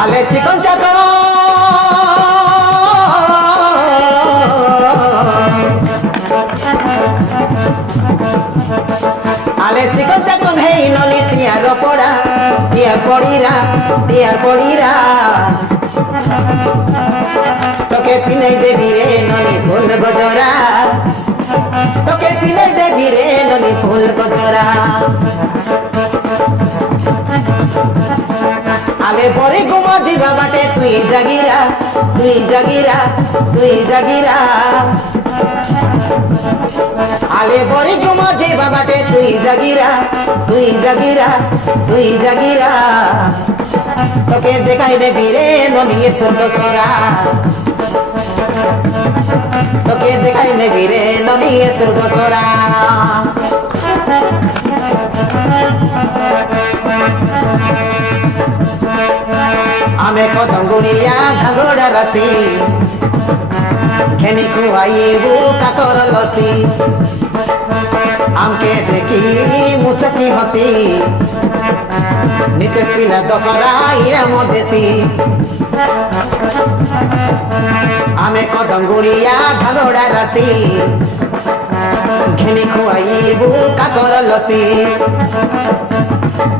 আলে চিকন চাকন আলে চিকন চাকন হেই নলি তিয়ার পড়া তিয়ার পড়িরা তোকে পিনাই দেবি রে নলি ফুল গজরা তোকে পিনাই দেবি রে নলি ফুল গজরা আলে পরে ঘুমা দিবা বাটে তুই জাগিরা আলে পরে ঘুমা দিবা বাটে তুই জাগিরা তোকে দেখাই দেবি রে নলিয়ে সুন্দরা তোকে দেখাই দেবি রে নলিয়ে সুন্দরা আমি কদম গুড়িয়া ধাগড়া রাতি খেনি খুয়াইবু কাতর লতি আমকে দেখি মুচকি হসি নিতে পিলা দশরা ইয়া মদেশি আমি কদম গুড়িয়া ধাগড়া রাতি ঘেনি খুয়াইবু কাতর লতি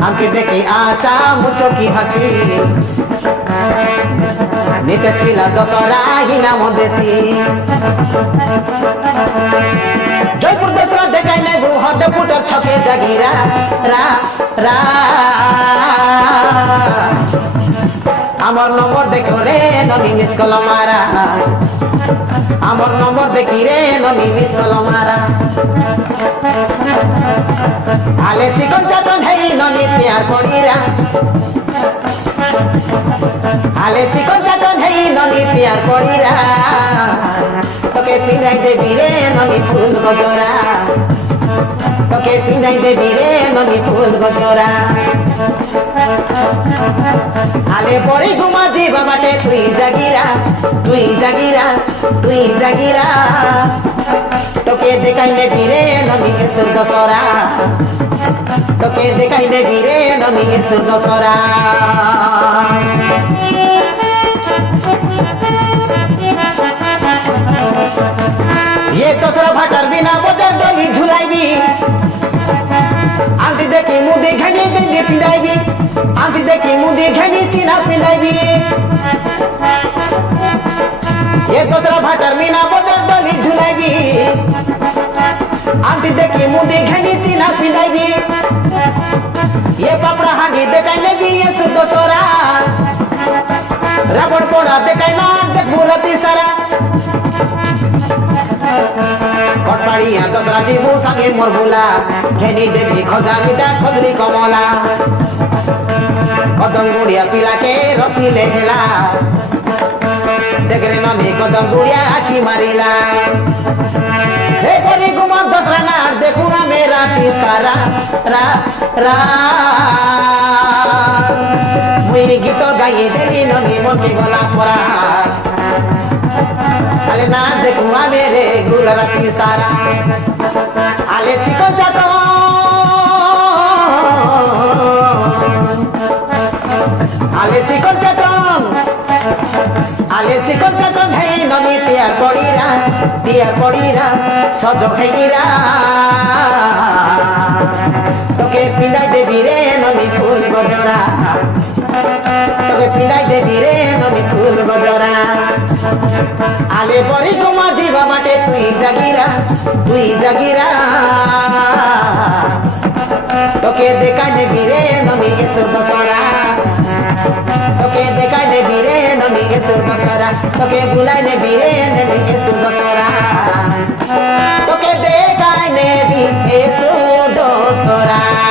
আমকে দেখি আশা মুচকি হাসি নিতে পিলা দশরা ইয়া মদেশি জয়পুর দশরা দেখাই নেবু হতে পুটার ছকে জাগিরা রা আমার নম্বর দেখো রে নদী মিস কল মারা আমার নম্বর দেখি রে নদী মিস কল মারা আলে চিকন চাকন হেই নদী তিয়ার পড়িরা আলে চিকন চাকন হেই নদী তিয়ার পড়িরা তোকে পিনাই দেবি রে নদী ফুল গজরা তোকে পিনাই দেবি রে নদী ফুল গজরা আলে পরে ঘুমা দিবা বাটে তুই জাগিরা তোকে দেখাই দেবি রে নদী সুন্দরা তোকে দেখাই দেবি রে নদী সুন্দরা ये दसरा भाटार बिना बजार डली झुलाइबी आंटी देखी मुदी घनी गंजी पिंडाइबी आंटी देखी मुदी घनी चिना पिंडाइबी ये दसरा भाटार बिना बजार डली झुलाइबी आंटी देखी मुदी घनी चिना पिंडाइबी ये पापड़ा हांडी देखाई नेबी ये शुद्ध सोरा रबड़ पोड़ा देखाई ना देख बोलती सारा कटपाड़िया दसरा जीवू संगे मोर भूला घेनी देवी खजा मिटा खजरी कमला कदम गुड़िया पिला के रसी लेला देखरे ननी कदम गुड़िया आखी मारिला हे परी गुमर दसरा नार देखू ना मेरा ती सारा मुई गीत गाई देली ननी मन के गला परा आले ना देखू मेरे गुलरा की सारा आले चिकन चाकन आले चिकन चाकन है नदी তিয়ার পড়িরা সজ হেইরা তোকে পিনাই দেবি রে নদী ফুল গজরা তোকে পিনাই দেবি রে নদী ফুল গজরা আলে পরে ঘুমা দিবা বাটে তুই জাগিরা তোকে দেখাই দেবি রে নদী সুন্দরা তোকে দেখাই দেবি রে নদী সুন্দরা তোকে বুলাই দেবি রে নদী সুন্দরা